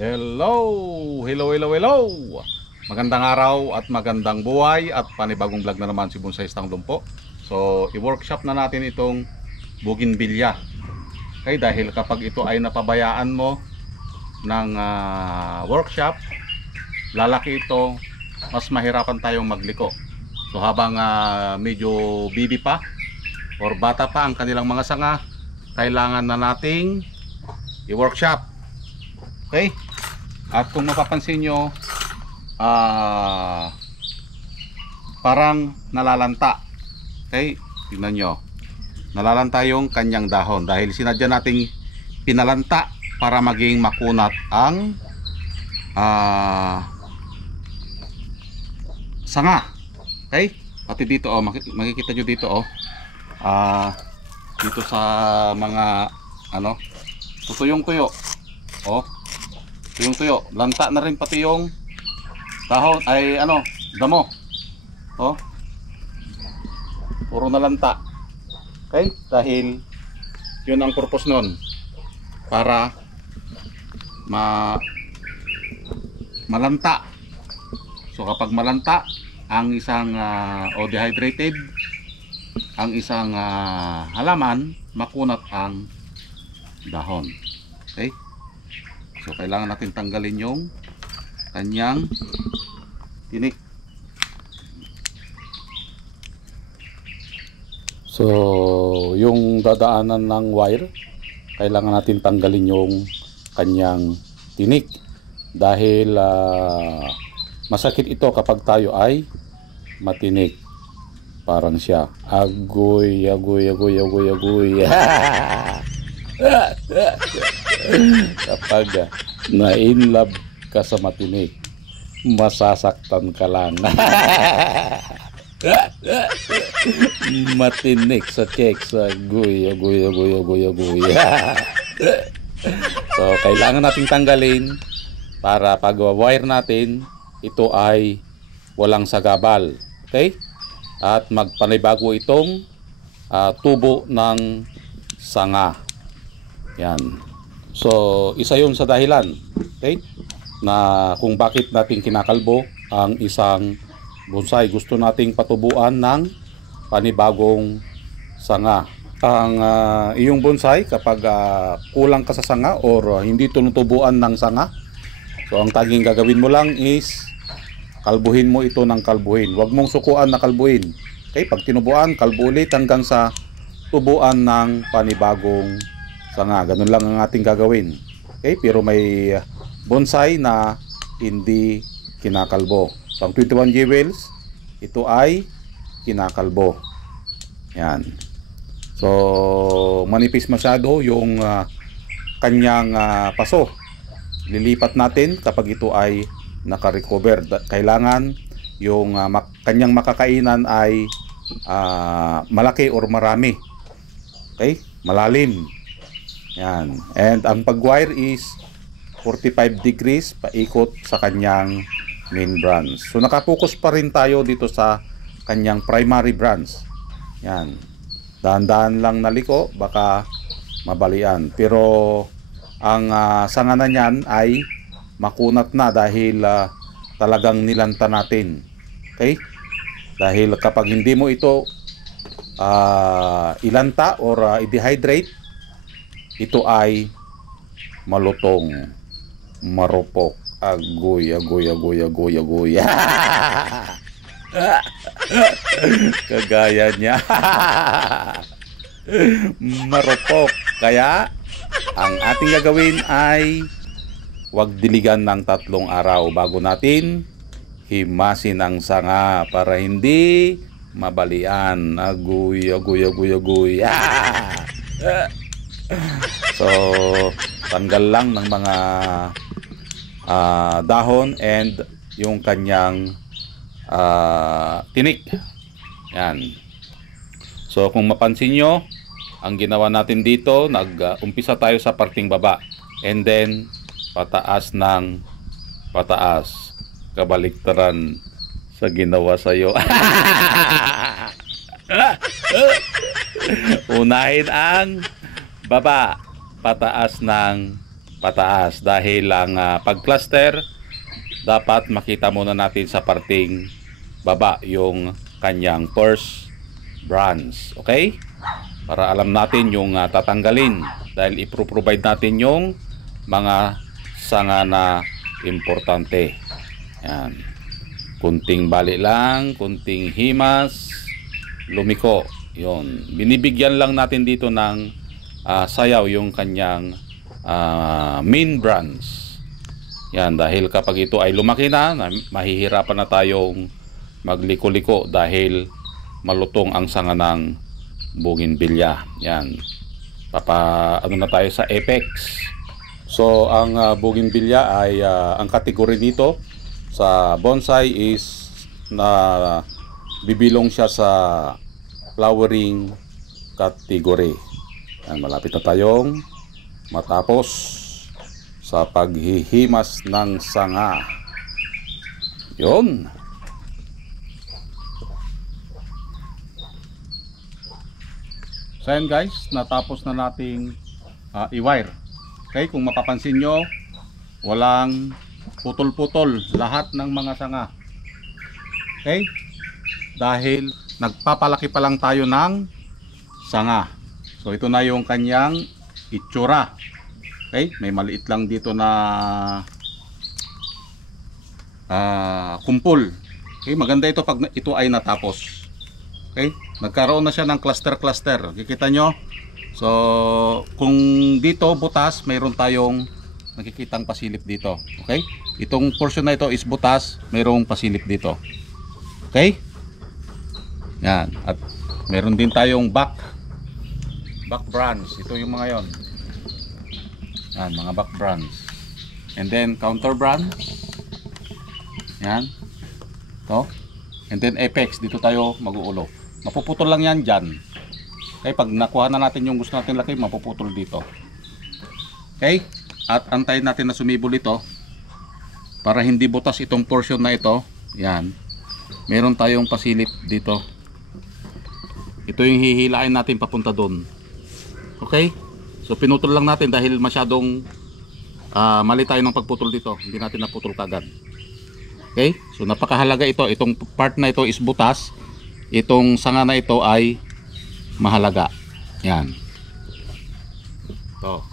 Hello! Hello, hello, hello! Magandang araw at magandang buhay at panibagong vlog na naman si Bonsaistang Lumpo. So, i-workshop na natin itong bougainvillea. Okay, dahil kapag ito ay napabayaan mo ng workshop, lalaki ito, mas mahirapan tayong magliko. So, habang medyo bibi pa or bata pa ang kanilang mga sanga, kailangan na nating i-workshop. Okay? At kung mapapansin nyo, parang nalalanta. Okay? Tingnan nyo. Nalalanta yung kanyang dahon dahil sinadya nating pinalanta para maging makunat ang sanga. Okay? Pati dito, makikita nyo dito, dito sa mga tutuyong-tuyo. Yung tuyo, lanta na rin pati yung dahon ay damo. Puro na lanta. Okay? Dahil yun ang purpose nun. Para malanta. So kapag malanta ang isang o dehydrated ang isang halaman, makunat ang dahon. Okay? So kailangan natin tanggalin yung kanyang tinik. So yung dadaanan ng wire, kailangan natin tanggalin yung kanyang tinik dahil masakit ito kapag tayo ay matinik. Parang siya agoy kapag na-inlove ka sa matinik, masasaktan ka lang. Matinik sa checks, agoy. So kailangan nating tanggalin para pag wire natin ito ay walang sagabal. Okay? At magpanibago itong tubo ng sanga. Yan. So isa yun sa dahilan, okay, na kung bakit natin kinakalbo ang isang bonsai. Gusto nating patubuan ng panibagong sanga ang iyong bonsai. Kapag kulang ka sa sanga or hindi tunutubuan ng sanga, so ang taging gagawin mo lang is kalbuhin mo ito ng kalbuhin. Huwag mong sukuan na kalbuhin. Okay, pag tinubuan, kalbo ulit hanggang sa tubuan ng panibagong sanga. Ganun lang ang ating gagawin. Okay, pero may bonsai na hindi kinakalbo. So ang 21 jewels, ito ay kinakalbo. Yan. So manipis masyado yung kanyang paso. Lilipat natin kapag ito ay naka-recover. Kailangan yung kanyang makakainan ay malaki or marami. Okay? Malalim. Yan. And ang pag-wire is 45 degrees paikot sa kanyang main branch. So nakapokus pa rin tayo dito sa kanyang primary branch. Yan. Dahan-dahan lang naliko, baka mabalian. Pero ang sanga na niyan ay makunat na dahil talagang nilanta natin. Okay? Dahil kapag hindi mo ito ilanta or i-dehydrate, ito ay malutong, marupok, agoy. Kagaya niya. Marupok. Kaya ang ating gagawin ay wag diligan ng 3 araw bago natin himasin ang sanga para hindi mabalian. Agoy. So tanggal lang ng mga dahon and yung kanyang tinik. Yan. So kung mapansin nyo, ang ginawa natin dito, nag-umpisa tayo sa parting baba and then pataas ng pataas. Kabaliktaran sa ginawa sa'yo. Unahin ang baba, pataas ng pataas dahil ang pag-cluster dapat makita muna natin sa parting baba yung kanyang first branch, okay? Para alam natin yung tatanggalin dahil ipro-provide natin yung mga sanga na importante. Yan. Kunting bali lang, kunting himas, lumiko. Yun. Binibigyan lang natin dito ng sayaw yung kanyang main branch. Yan, dahil kapag ito ay lumaki na, mahihirapan na tayong magliko-liko dahil malutong ang sanga ng bougainvillea. Yan. Ano na tayo sa apex. So, ang bougainvillea ay ang kategory nito sa bonsai is na bibilong siya sa flowering category. Yan, malapit na tayong matapos sa paghihimas ng sanga. Yun. So yan guys, natapos na nating i-wire. Okay, kung mapapansin nyo, walang putol-putol lahat ng mga sanga. Okay? Dahil nagpapalaki pa lang tayo ng sanga. So ito na yung kanyang itsura. Okay, may maliit lang dito na kumpol. Okay, maganda ito pag ito ay natapos. Okay, nagkaroon na siya ng cluster. Kikita nyo? So, kung dito butas, mayroon tayong nakikitang pasilip dito. Okay, itong portion na ito is butas, mayroong pasilip dito. Okay, yan. At mayroon din tayong back branch. Ito yung mga yon. Yan, mga back branch. And then counter branch. Yan. To. And then apex, dito tayo mag-uulo. Mapuputol lang yan dyan. Okay, pag nakuha na natin yung gusto natin laki, mapuputol dito. Okay? At antayin natin na sumibol ito para hindi butas itong portion na ito. Yan. Meron tayong pasilip dito. Ito yung hihilain natin papunta doon. Okay? So pinutol lang natin dahil masyadong mali tayo ng pagputol dito. Hindi natin naputol kagad. Okay? So napakahalaga ito. Itong part na ito is butas. Itong sanga na ito ay mahalaga. Yan. Ito.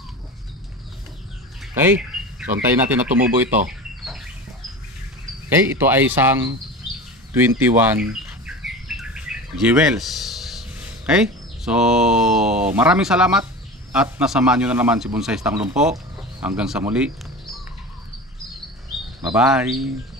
Okay? So antayin natin na tumubo ito. Okay? Ito ay isang 21 jewels. Okay? So maraming salamat. At nasamahan nyo na naman si Bonsai Tanglong po. Hanggang sa muli. Bye bye.